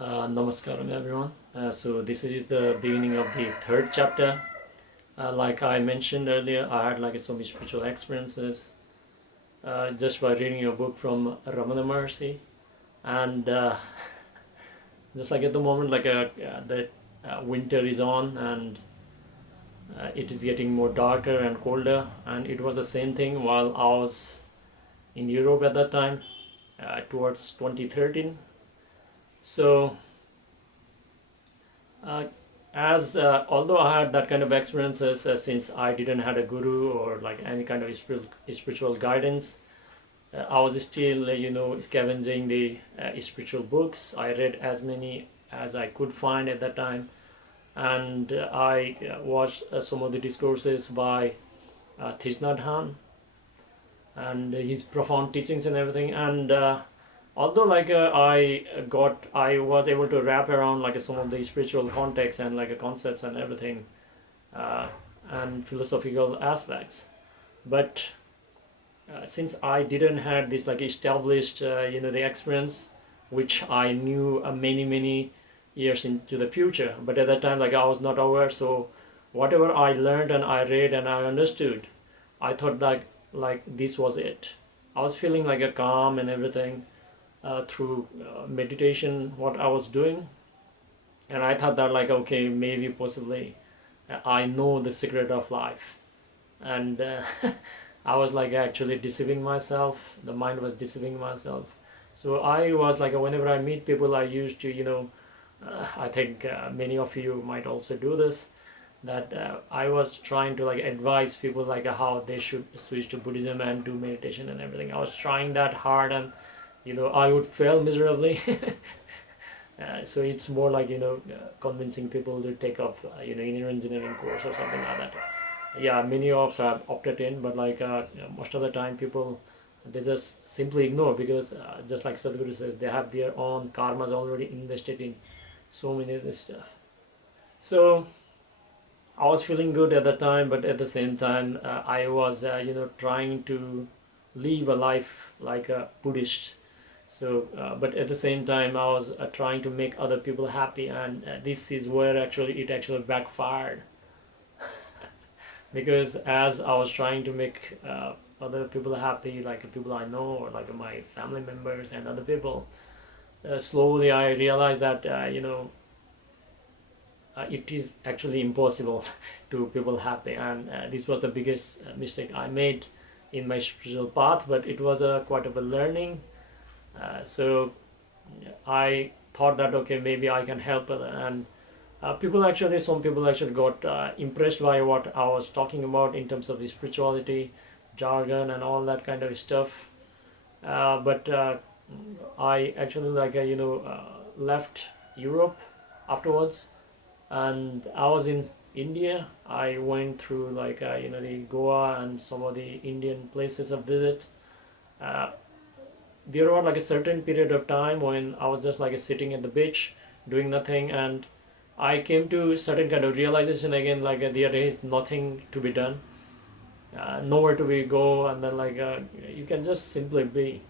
Namaskaram everyone. So this is the beginning of the third chapter. Like I mentioned earlier, I had like so many spiritual experiences just by reading a book from Ramana Maharshi, and just like at the moment, like the winter is on and it is getting more darker and colder, and it was the same thing while I was in Europe at that time, towards 2013. So Uh, as although I had that kind of experiences, since I didn't had a guru or like any kind of spiritual guidance, I was still scavenging the spiritual books. I read as many as I could find at that time, and I watched some of the discourses by Thich Nhat Hanh and his profound teachings and everything. And although like I was able to wrap around like some of the spiritual context and like concepts and everything, uh, and philosophical aspects, but since I didn't had this like established the experience which I knew many years into the future, but at that time like I was not aware. So whatever I learned and I read and I understood, I thought like this was it. I was feeling like a calm and everything through meditation what I was doing, and I thought that like okay, maybe possibly I know the secret of life. And I was like actually deceiving myself. The mind was deceiving myself. So I was like whenever I meet people, I used to I think many of you might also do this, that I was trying to like advise people like how they should switch to Buddhism and do meditation and everything. I was trying that hard, and I would fail miserably. So it's more like convincing people to take up inner engineering course or something like that. Yeah, many of opted in, but like most of the time people, they just simply ignore, because just like Sadhguru says, they have their own karmas already invested in so many of this stuff. So I was feeling good at the time, but at the same time I was trying to live a life like a Buddhist. So but at the same time I was trying to make other people happy, and this is where actually it actually backfired. Because as I was trying to make other people happy, like people I know or like my family members and other people, slowly I realized that it is actually impossible to people happy, and this was the biggest mistake I made in my spiritual path. But it was a quite of a learning. So I thought that okay, maybe I can help, and some people actually got impressed by what I was talking about in terms of the spirituality, jargon, and all that kind of stuff. But I actually like left Europe afterwards, and I was in India. I went through like the Goa and some of the Indian places of visit. Uh, there was like a certain period of time when I was just like sitting at the beach doing nothing, and I came to certain kind of realization again, like there is nothing to be done, nowhere to be go, and then like you can just simply be.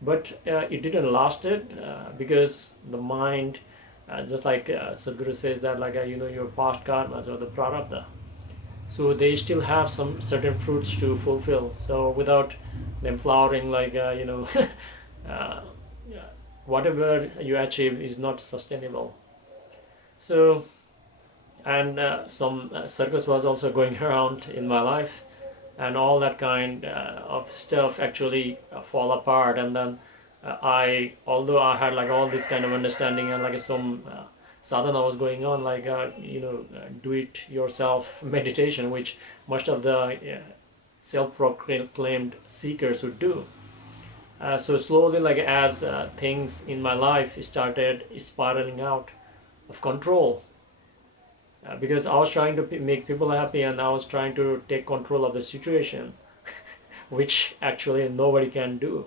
But it didn't last it, because the mind, just like Sadhguru says that like your past karmas or the prarabdha, so they still have some certain fruits to fulfill. So without them flowering, like uh, whatever you achieve is not sustainable. So, and some circus was also going around in my life, and all that kind of stuff actually fall apart. And then although I had like all this kind of understanding and like some sadhana was going on, like do it yourself meditation, which most of the self-proclaimed seekers would do. So slowly, like as things in my life started spiraling out of control, because I was trying to make people happy, and I was trying to take control of the situation, which actually nobody can do.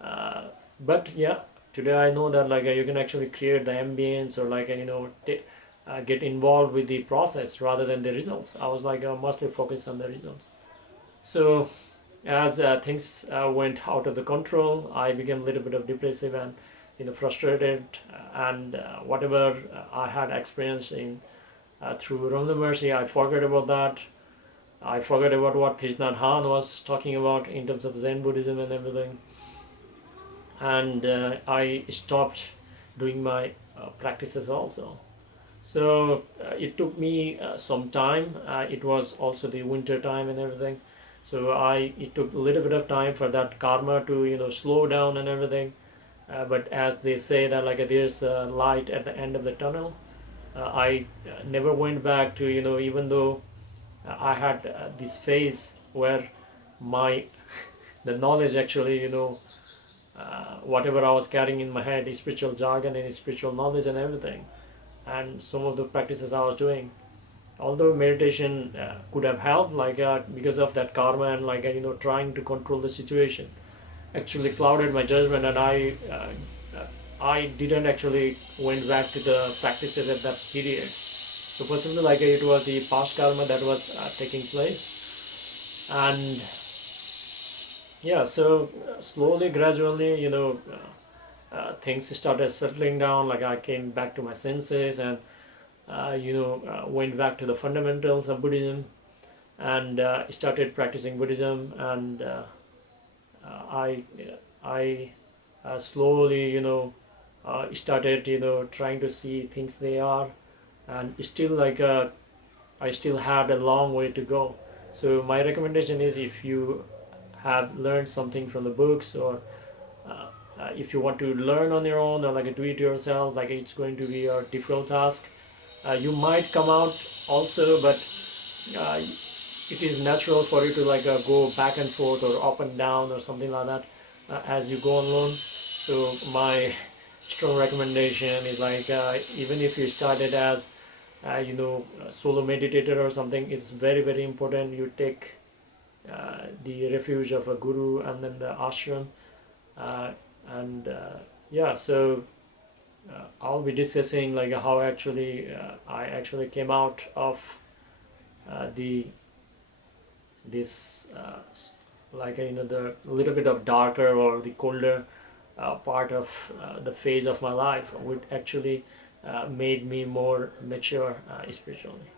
But yeah, today I know that like you can actually create the ambience, or like get involved with the process rather than the results. I was like mostly focused on the results. So as things went out of the control, I became a little bit of depressive, and frustrated, and whatever I had experienced in through Ramana Mercy, I forgot about that. I forgot about what Thich Nhat Hanh was talking about in terms of Zen Buddhism and everything, and I stopped doing my practices also. So it took me some time. It was also the winter time and everything. So it took a little bit of time for that karma to slow down and everything. But as they say that like there's a light at the end of the tunnel, I never went back to even though I had this phase where my the knowledge actually whatever I was carrying in my head, spiritual jargon and spiritual knowledge and everything, and some of the practices I was doing, although meditation could have helped because of that karma and trying to control the situation actually clouded my judgment, and I didn't actually went back to the practices at that period. So possibly it was the past karma that was taking place, and yeah, so slowly, gradually, things started settling down. Like I came back to my senses and went back to the fundamentals of Buddhism, and started practicing Buddhism, and I slowly started trying to see things they are, and still I still had a long way to go. So my recommendation is, if you have learned something from the books, or if you want to learn on your own, or do it yourself, it's going to be a difficult task. You might come out also, but it is natural for you to go back and forth or up and down or something like that as you go along. So my strong recommendation is even if you started as a solo meditator or something, it's very, very important you take the refuge of a guru and then the ashram, and yeah, so I'll be discussing how actually I actually came out of the this the little bit of darker or the colder part of the phase of my life, which actually made me more mature spiritually.